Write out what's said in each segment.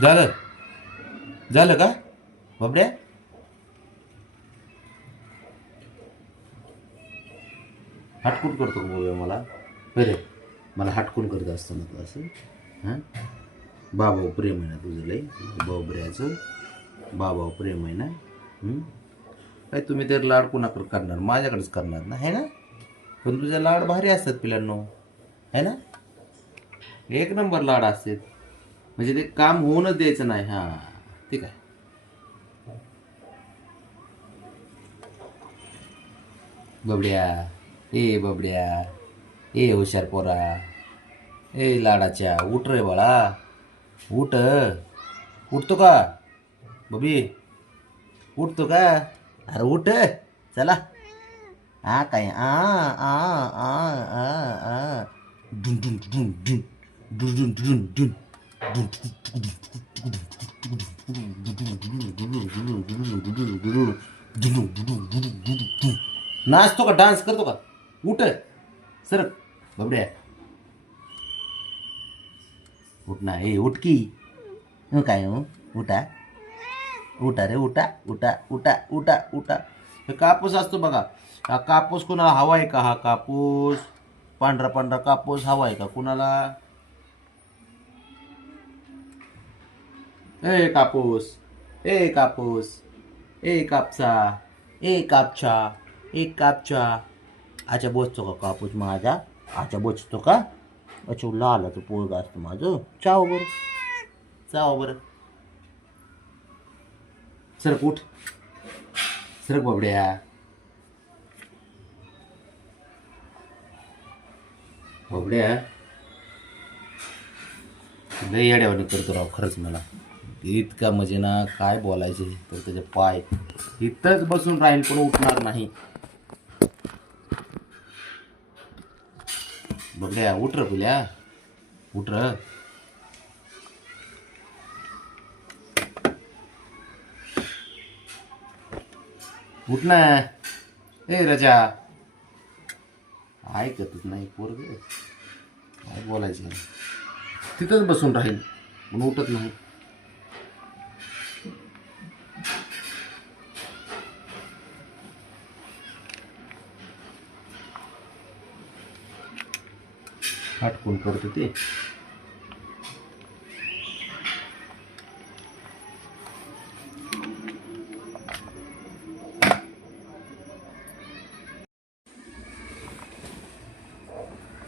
झालं? झालं का? बाबड्या हटकून करतो का बाबा मला? बरे मला हटकून करत असताना तू असं हां? बाबा प्रेम आहे ना तुझं लय बाबऱ्याचं. बाबा प्रेम आहे ना? काय तुम्ही तर लाड कुणाकडे करणार? माझ्याकडेच करणार ना? है ना? पण तुझे लाड भारी असतात पिलांनो है ना? एक नंबर लाड असतात. म्हणजे ते काम होऊनच द्यायचं नाही हा. ठीक आहे. बबड्या ए बबड्या ए हुशार पोरा ए लाडाच्या उठ रे बाळा उठ. उठतो का? बबी उठतो का? अरे उठ चला. हा काय? आ आ आ आ आ. डुन डुन डुन डुन डुन डुन डुन. नाचतो का? डान्स करतो का? उठ. सर बबड्या. उठ ना. ए उठ की. काय हो? उठा. उठा रे उठा. उठा उठा उठा उठा. हे कापूस असतो बघा. हा कापूस कुणाला हवा आहे का? हा कापूस. पांढरा पांढरा कापूस हवा आहे का कुणाला? ए कापूस ए कापूस ए कापसा ए कापछा ए कापछा अच्छा बोचतो का कापूस माझा अच्छा बोचतो का अच्छा लाल तो पोळगा असतो माझं चाव बरं चाव बरं सरक उठ सरक बाबड्या बाबड्या लई येड्यावानी करतो राव खरंच मला इतका म्हणजे ना काय बोलायचे? तर त्याचे पाय इथंच बसून राहील पण उठणार नाही. बघड्या उठ र पुल्या. उठ र. उठ ना. ए रजा. ऐकतच नाही पोरग. काय बोलायचं? तिथंच बसून राहील पण उठत नाही. आटकून पडतं ते.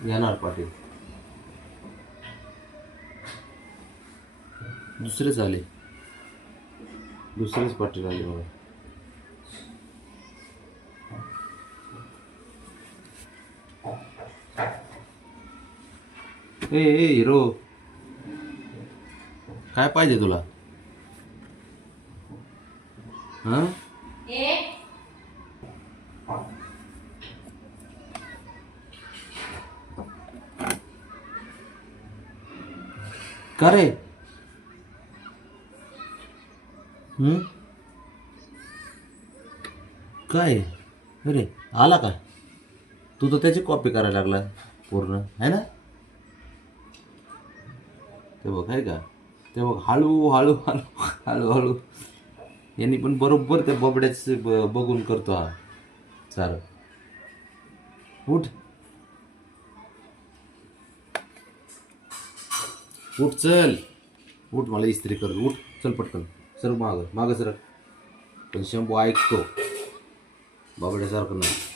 येणार पाटील. दुसरेच आले. दुसरेच पाटील आले बघा. Oh. हिरो. पाहिजे तुला? हाँ? का रे. काय? अरे, आला का तू त्याची कॉपी करायला लागला पूर्ण, है ना? ते बघ आहे का? ते बघ हळू हळू हळू हळू हळू. यांनी पण बरोबर त्या बबड्याच ब- बघून करतो हा. सारं उठ. उठ चल. उठ मला इस्त्री कर. उठ चल पटकन. सर माग मागं सर पण शंभू ऐकतो. बाबड्यासारखं नाही.